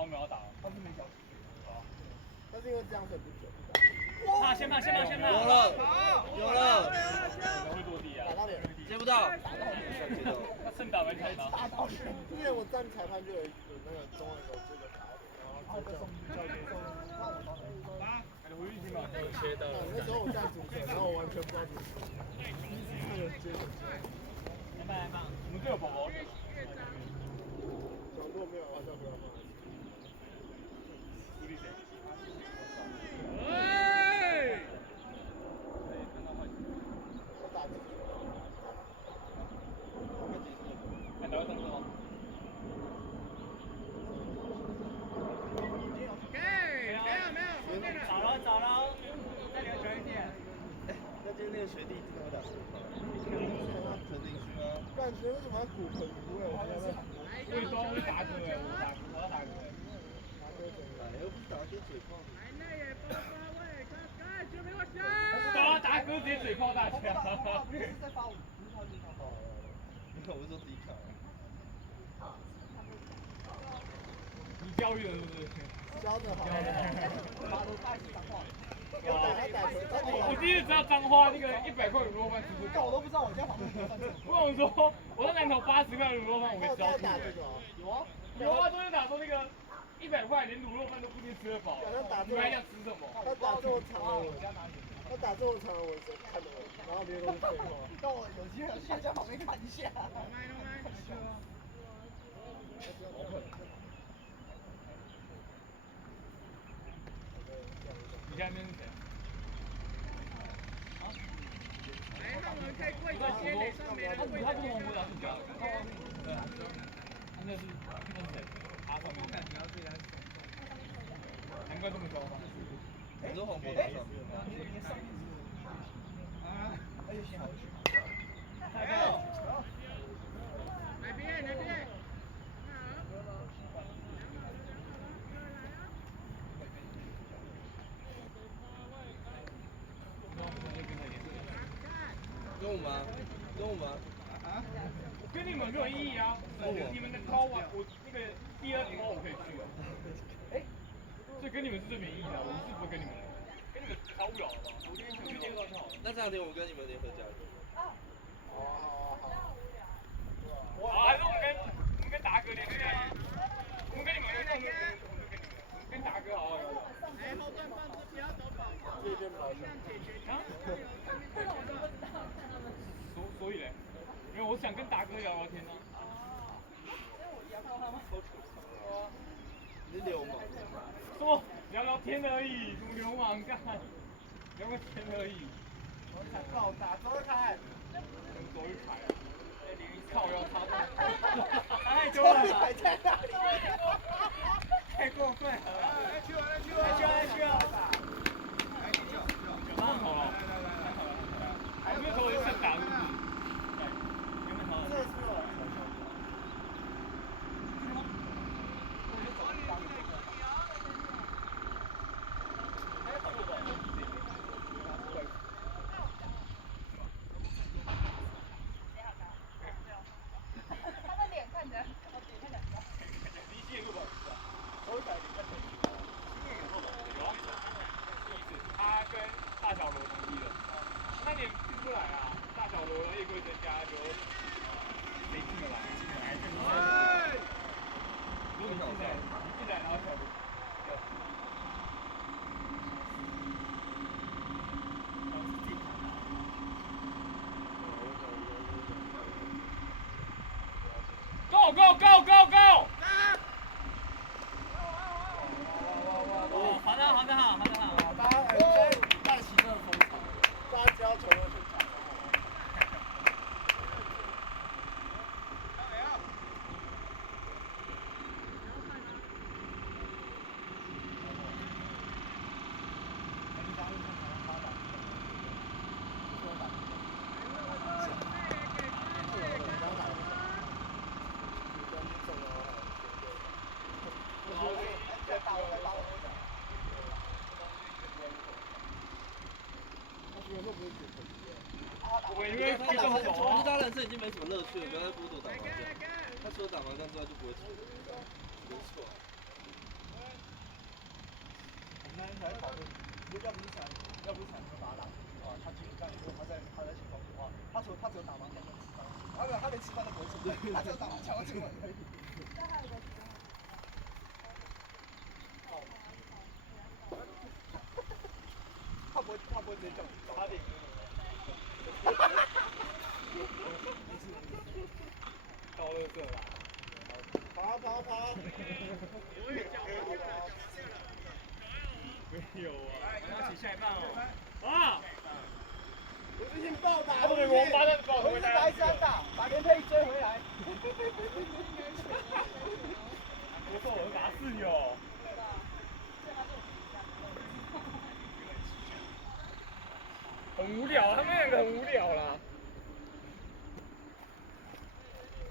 后没有打。他是没缴钱。但是因为这样所以不准。先骂。有了，会落地啊。接不到。他趁打没抢到。因为我站裁判就有那个中文手这个打，然后就叫学生。我运气嘛，有切的。那时候我站主审，然后我完全不知道怎么打。第一次看了接。来吧，我们这个宝宝。小洛没有啊，叫不要骂。鼓励谁？我打自己。看到上车吗？找了，再留久一点。那今天那个学弟知道打什么？肯定是吗？感觉为什么要骨盆移位？我好像在喊。因为都会打嗝，我要打嗝。又不是打些嘴炮。都要打嗝直接嘴炮大家。不是在发舞，不是他就发。你看我是说低卡。你教育了是不是？教的好。马路大是脏话。我第一次知道脏话那个100块卤肉饭吃不够，我都不知道我家旁边卤肉饭怎么。我跟我说，我在南投80块卤肉饭，我没吃到吐。有啊，昨天打说那个100块连卤肉饭都不一定吃得饱。你还想吃什么？他打这么长的，他打这么长的，我看懂了，然后别人都是废话。让我有机会去他家旁边看一下。你家那边是谁？那我们可以过一个街垒上面的位置。他不是红布的，是假的。对啊。那是谁？他上面。难怪这么高吗？你说黄渤在上面。而且幸好去。来边。跟我们啊？我跟你们没有意义啊！你们的高啊，我那个第2高我可以去啊。所以跟你们是最没意义的，我是不会跟你们的。跟你们超无聊的吧？我去接到就好了。那这两天我跟你们联合加入。好，还是我们跟达哥联合加入。我们跟你们跟达哥好好聊聊。来后段放置，不要走跑。这边跑。所以嘞，因为我想跟达哥聊聊天呢。你是流氓。说聊聊天而已，什么流氓干？聊个天而已。告打走开。走一排啊！靠要插队。太多了吧？太过分了。来去啊！慢跑了。还没投就先打是不是？这是我。他的脸看起来，第一季录吧，我改比较久。他跟大小罗同意了，那你进不来啊？大小罗夜归增加就没进来，如果你进来，然后小罗。Go！ 好的好。大家大喜这风潮，大家只要球都去打。因为他人生已经没什么乐趣了，不要再剥夺打麻将。他除了打麻将之外就不会吃。没错。要不是才能把他拉出去的话，他基本上如果他在情况的话，他只有打盲肠跟吃饭，他连吃饭都不会吃，他只有打盲肠会吃完而已。他不会直接叫他领。高乐色啦。跑！没有啊，要起下一棒哦。啊！吴志信暴打，他们王八蛋爆回来，来3打，把连佩追回来。我说我打4哟。很无聊，他们两个很无聊啦。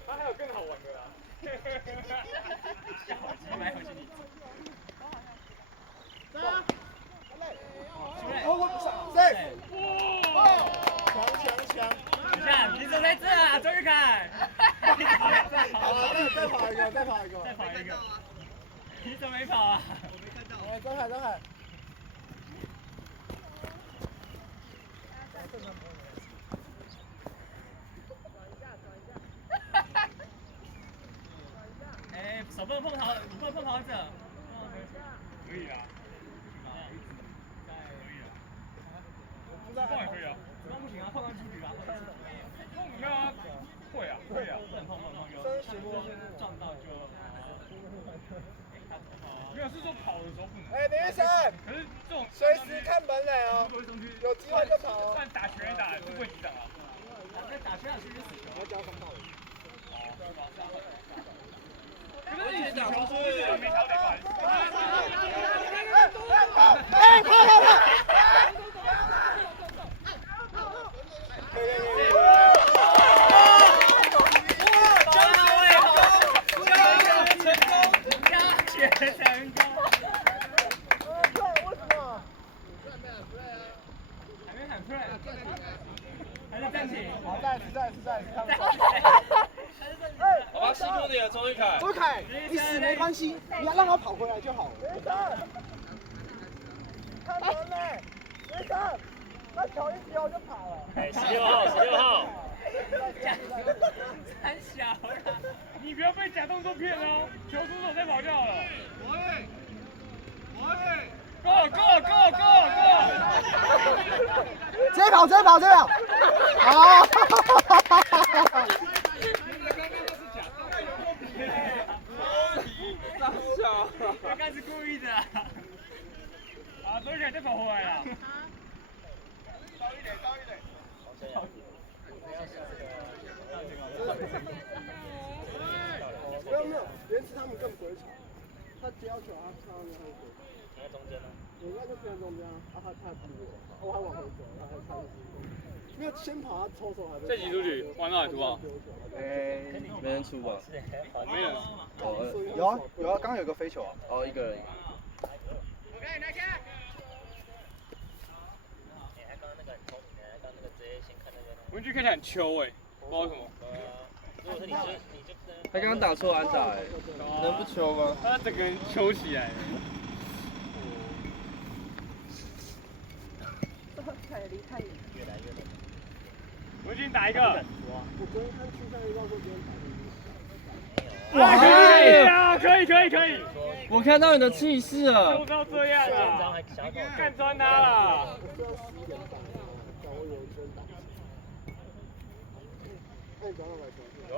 他还有更好玩的啦。买回去你。强！等下，你怎么在这啊？周玉凯。好了，再跑一个。你怎么没跑啊？哎，张海。哎，手不能碰桃，你不能碰桃子。可以啊。在也可以啊。这不行啊，碰上出局啊。没有啊，会啊。不能碰。就是撞到就。没有，是说跑的时候不能。哎，林医生，可是这种随时看本垒哦，有机会就跑哦。算打全垒打就不会击掌啊。那打全打是死球。我只要防到。可是你打球说是没条得管。哎，跑！成功！为什么？还没喊出来，还是暂停。好，再次，看不出好吧，辛苦你了，周玉凯。周凯，你死没关系，你要让他跑回来就好了。林生，看门嘞！林生，那球一丢就跑了。哎，16号。太小了。你不要被假动作骗哦，球出手再跑就好了。Go！ 直接跑！好。刚刚是故意的。啊，周凯再跑回来了。高一点。没有，原始他们更不会吵。他接到球，他看到那个会。在中间呢。我应该就偏中间啊，他也不理我，我还往回走，他还看。因为先跑，他抽手还没。再挤出去，玩到哪出啊？哎，没人出吧？没人。有啊，刚刚有个飞球啊。哦，一个人。文具看起来很秋哎，不知道为什么。如果是你就他刚刚打错安打哎，能不秋吗？他整个人秋起来了。离太远。越来越冷。文具打一个。我昨天看去上预告说今天哇，可以。我看到你的气势了。就到这样了，看穿他了。我知道11点半，但我以为真打。那你早上来有。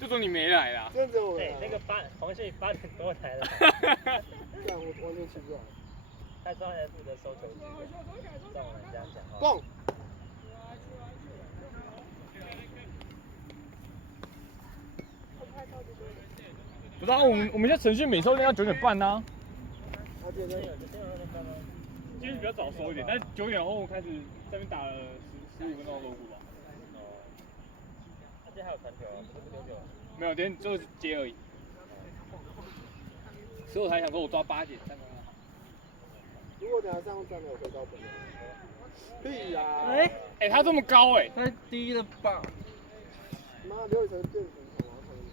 就说你没来啦。真的我来。那个黄旭8点多来了。这样我完全起不来。他说他在负责收球机，照我们这样讲话。蹦。不知道我们现在程序每收练到9点半呢。今天比较早收一点，但是9点后开始这边打了15分钟的落步吧。今天还有传球啊，不是9-9。没有，今天就是接而已。所以我才想说我抓8点3分钟。如果等下这样站了，我可以到本垒。屁呀！哎，他这么高哎，太低了吧？妈，刘宇成变成什么？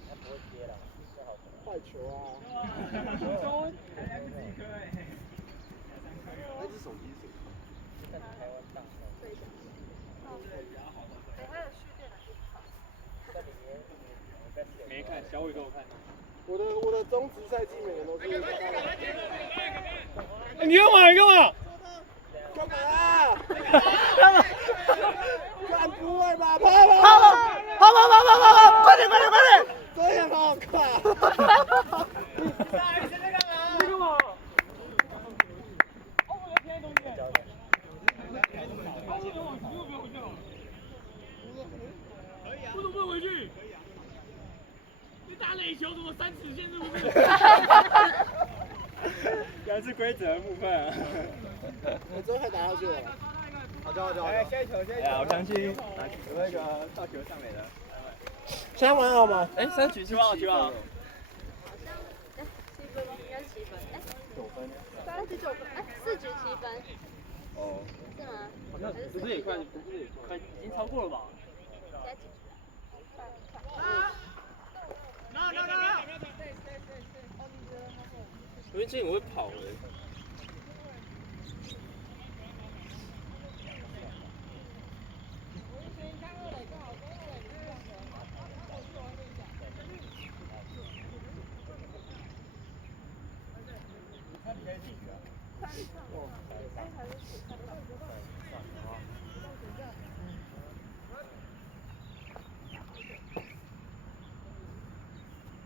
他不会接了，这好。坏球啊！手机是谁？没看，小伟都有看。我的中职赛季每年都是。你干嘛？你干嘛？干嘛啊？干不会吧？跑！快点！这也好快！你干嘛？哦，我的天，东西。为什么不能回去？你打垒球怎么3尺线是不是？原来是规则的部分啊。我真快打下去了。好，下一球。我相信有那个到球上面的。现在玩好吗？哎，3局7号。7分，应该是7分。9分。 39分，4局7分。哦。是吗？好像不是也快，已经超过了吧？现在几局啊？刘云庆我会跑的。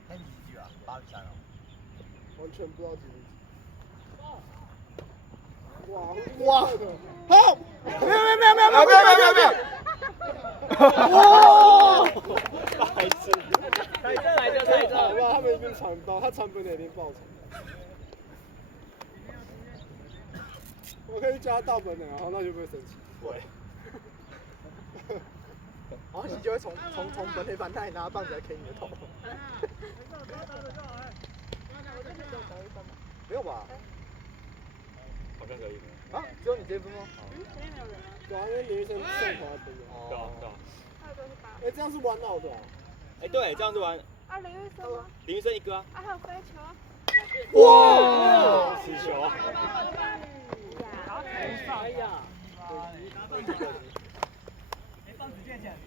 那你几局啊？83哦。完全不知道几分。哇！好！没有！哇！白痴！来着！哇，他们一定传到，他传本的一定爆传。我可以叫他到本的，然后那就不会生气。会。然后你就会从本垒板那里拿棒子来 K 你的头。没有吧？好像可以。啊，只有你这分吗？对啊，因为林医生送回来本的。对啊。哎，这样是弯道的。哎，对，这样子玩。啊，林玉生吗？林医生一个啊。啊，还有飞球。哇！死球。哎呀！棒子借钱。